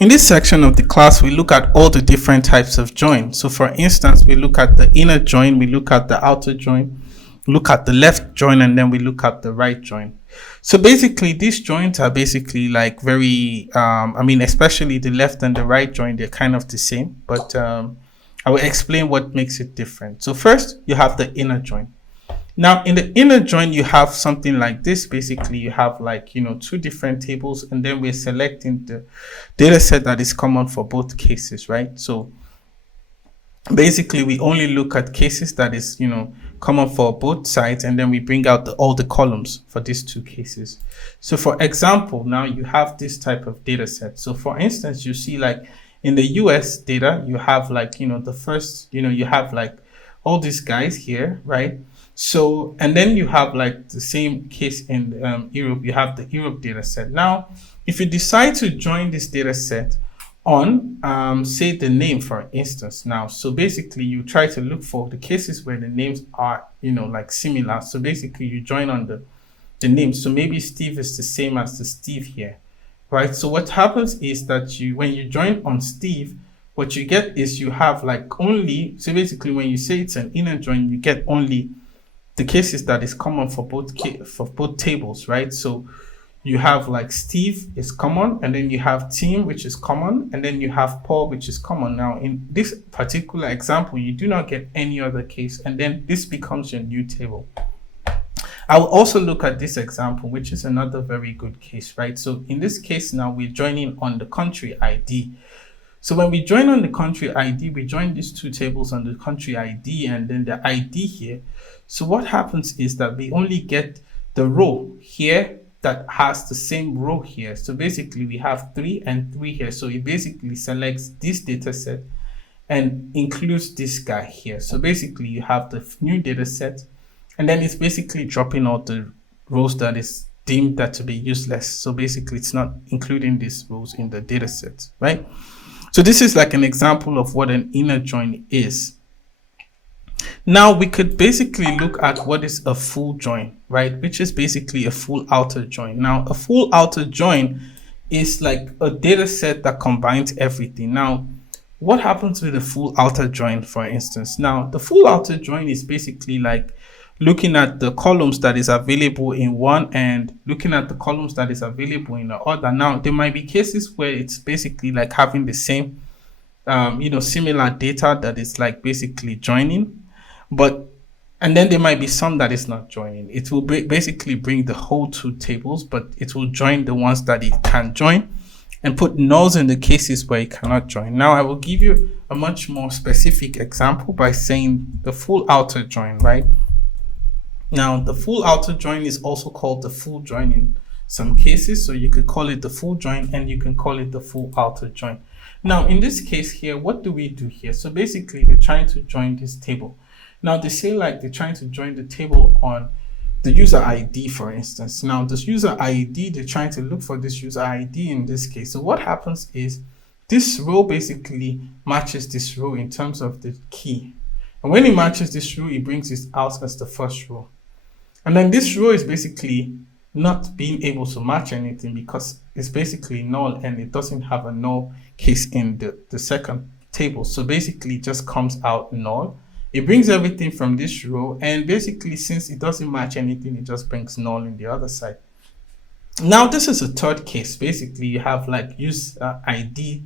In this section of the class, we look at all the different types of join. So for instance, we look at the inner join, we look at the outer join, look at the left join, and then we look at the right join. So basically, these joins are basically like very, especially the left and the right join, they're kind of the same, but I will explain what makes it different. So first, you have the inner join. Now, in the inner join, you have something like this. Basically, you have like, two different tables, and then we're selecting the data set that is common for both cases, right? So basically, we only look at cases that is, common for both sides, and then we bring out all the columns for these two cases. So for example, now you have this type of data set. So for instance, you see like in the US data, you have like, the first, you have like all these guys here, right? So, and then you have like the same case in Europe, you have the Europe data set. Now, if you decide to join this data set on, say the name, for instance, now, so basically you try to look for the cases where the names are, like similar. So basically you join on the name. So maybe Steve is the same as the Steve here, right? So what happens is that when you join on Steve, what you get is you have like only, so basically when you say it's an inner join, you get only the cases that is common for both tables, right? So you have like Steve is common, and then you have Tim, which is common, and then you have Paul, which is common. Now in this particular example, you do not get any other case, and then this becomes your new table. I will also look at this example, which is another very good case, right? So in this case now, we're joining on the country ID. So when we join on the country ID, we join these two tables on the country ID and then the ID here. So what happens is that we only get the row here that has the same row here. So basically we have 3 and 3 here. So it basically selects this data set and includes this guy here. So basically you have the new data set, and then it's basically dropping out the rows that is deemed that to be useless. So basically it's not including these rows in the data set, right? So this is like an example of what an inner join is. Now we could basically look at what is a full join, right? Which is basically a full outer join. Now a full outer join is like a data set that combines everything. Now what happens with a full outer join, for instance? Now the full outer join is basically like looking at the columns that is available in one and looking at the columns that is available in the other. Now there might be cases where it's basically like having the same similar data that is like basically joining, and then there might be some that is not joining. It will basically bring the whole two tables, but it will join the ones that it can join and put nulls in the cases where it cannot join. Now I will give you a much more specific example by saying the full outer join, right? Now the full outer join is also called the full join in some cases. So you could call it the full join and you can call it the full outer join. Now in this case here, what do we do here? So basically they're trying to join this table. Now they say like they're trying to join the table on the user ID, for instance. Now this user ID, they're trying to look for this user ID in this case. So what happens is this row basically matches this row in terms of the key. And when it matches this row, it brings it out as the first row. And then this row is basically not being able to match anything because it's basically null and it doesn't have a null case in the second table. So basically it just comes out null. It brings everything from this row, and basically since it doesn't match anything, it just brings null in the other side. Now this is a third case. Basically you have like user ID,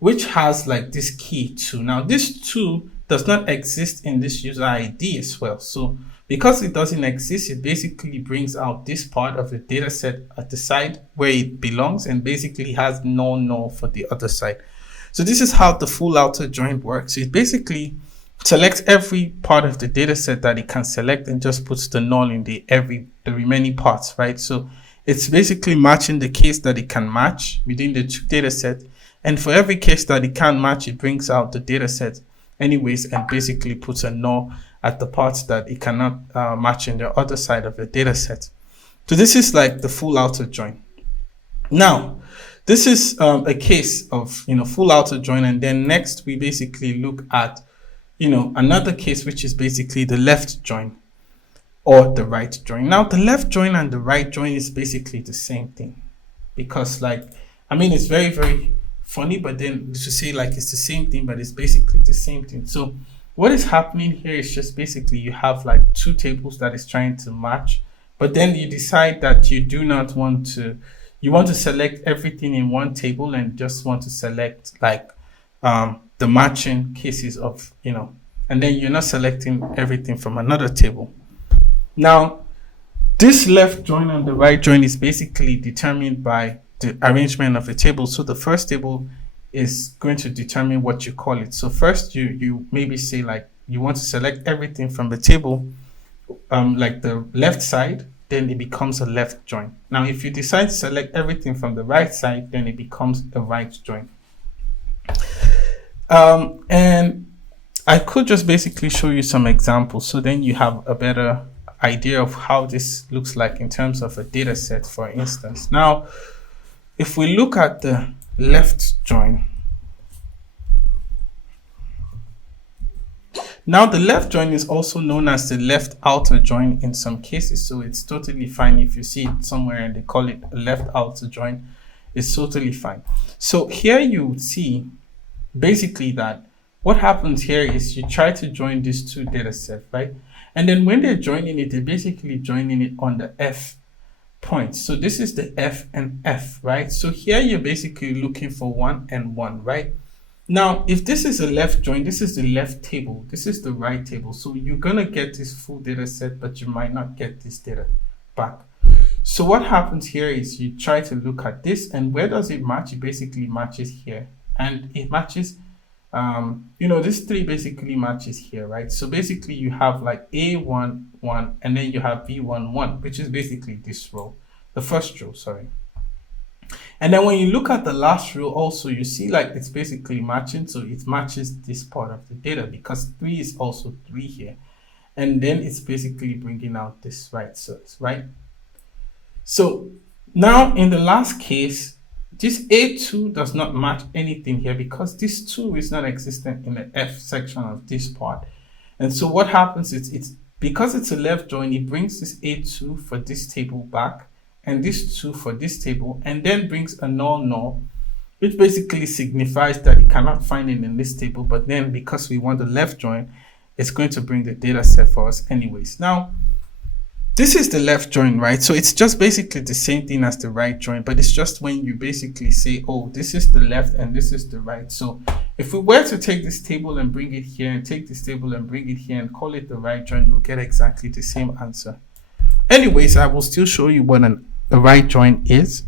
which has like this key 2. Now this 2 does not exist in this user ID as well. So because it doesn't exist, it basically brings out this part of the data set at the side where it belongs and basically has no null for the other side. So this is how the full outer join works. It basically selects every part of the data set that it can select and just puts the null in the remaining parts, right? So it's basically matching the case that it can match within the two data set. And for every case that it can match, it brings out the data set anyways and basically puts a null at the parts that it cannot match in the other side of the data set. So this is like the full outer join. Now, this is a case of full outer join, and then next we basically look at another case, which is basically the left join or the right join. Now the left join and the right join is basically the same thing because it's very, very funny, but then to say like it's the same thing, but it's basically the same thing. So what is happening here is just basically you have like two tables that is trying to match, but then you decide that you do not want to, you want to select everything in one table and just want to select like the matching cases of, and then you're not selecting everything from another table. Now, this left join and the right join is basically determined by the arrangement of a table. So the first table is going to determine what you call it. So first you maybe say like you want to select everything from the table, like the left side, then it becomes a left join. Now, if you decide to select everything from the right side, then it becomes a right join. And I could just basically show you some examples, so then you have a better idea of how this looks like in terms of a data set, for instance. Now, if we look at the left join, now the left join is also known as the left outer join in some cases, so it's totally fine if you see it somewhere and they call it a left outer join. It's totally fine. So here you see basically that what happens here is you try to join these two data sets, right? And then when they're joining it, they're basically joining it on the F point. So this is the F and F, right? So here you're basically looking for 1 and 1, right? Now, if this is a left join, this is the left table, this is the right table. So you're gonna get this full data set, but you might not get this data back. So what happens here is you try to look at this, and where does it match? It basically matches here, and it matches this 3 basically matches here, right? So basically you have like A1, 1, and then you have B1, 1, which is basically this row, the first row, sorry. And then when you look at the last row also, you see like it's basically matching, so it matches this part of the data because 3 is also 3 here. And then it's basically bringing out this right source, right? So now in the last case, this A2 does not match anything here because this 2 is not existent in the F section of this part. And so what happens is it's because it's a left join, it brings this A2 for this table back and this 2 for this table, and then brings a null, which basically signifies that it cannot find it in this table. But then because we want the left join, it's going to bring the data set for us anyways. Now, this is the left join, right? So it's just basically the same thing as the right join, but it's just when you basically say, oh, this is the left and this is the right. So if we were to take this table and bring it here and take this table and bring it here and call it the right join, we'll get exactly the same answer. Anyways, I will still show you what a right join is.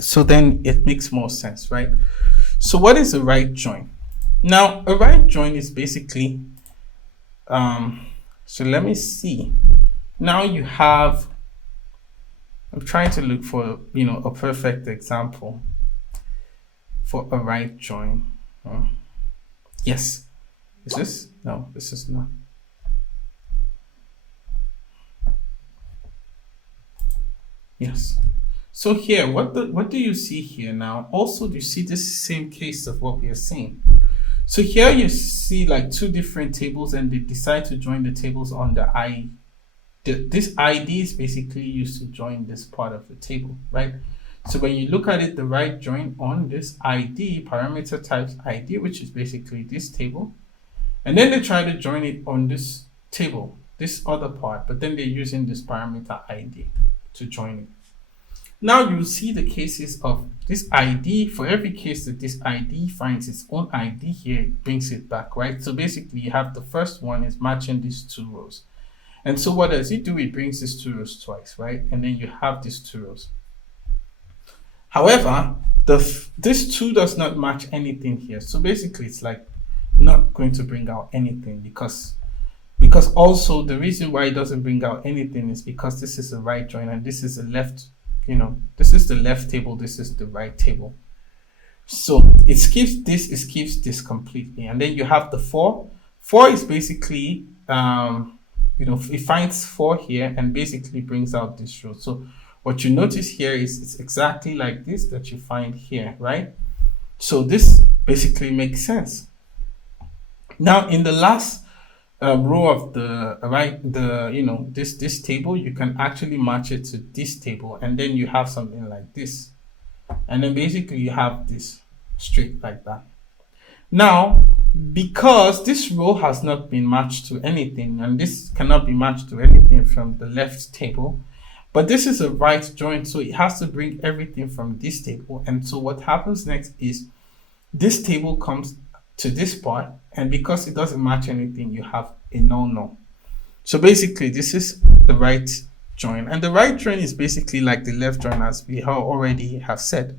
So then it makes more sense, right? So what is a right join? Now, a right join is basically, so let me see. Now you have, I'm trying to look for, a perfect example for a right join. Yes. Is this? No, this is not. Yes. So here, what do you see here now? Also, do you see this same case of what we are saying? So here you see like 2 different tables, and they decide to join the tables on the I. This ID is basically used to join this part of the table, right? So when you look at it, the right join on this ID, parameter types ID, which is basically this table, and then they try to join it on this table, this other part, but then they're using this parameter ID to join it. Now you see the cases of this ID. For every case that this ID finds its own ID here, it brings it back, right? So basically you have the first one is matching these 2 rows. And so what does it do? It brings these 2 rows twice, right? And then you have these 2 rows. However, this 2 does not match anything here. So basically it's like not going to bring out anything because also the reason why it doesn't bring out anything is because this is a right join and this is a left, this is the left table, this is the right table. So it skips this completely. And then you have the 4. 4 is basically, it finds 4 here and basically brings out this row. So what you notice here is it's exactly like this that you find here, right? So this basically makes sense. Now in the last row of the right, this table, you can actually match it to this table, and then you have something like this. And then basically you have this straight like that. Now, because this row has not been matched to anything, and this cannot be matched to anything from the left table, but this is a right join, so it has to bring everything from this table. And so what happens next is this table comes to this part, and because it doesn't match anything, you have a null. So basically, this is the right join, and the right join is basically like the left join, as we already have said.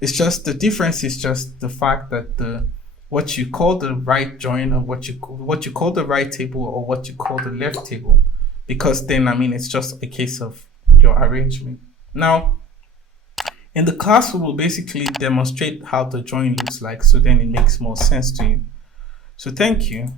It's just the difference is just the fact that what you call the right join, or what you call the right table, or what you call the left table, because then it's just a case of your arrangement. Now, in the class, we will basically demonstrate how the join looks like, so then it makes more sense to you. So thank you.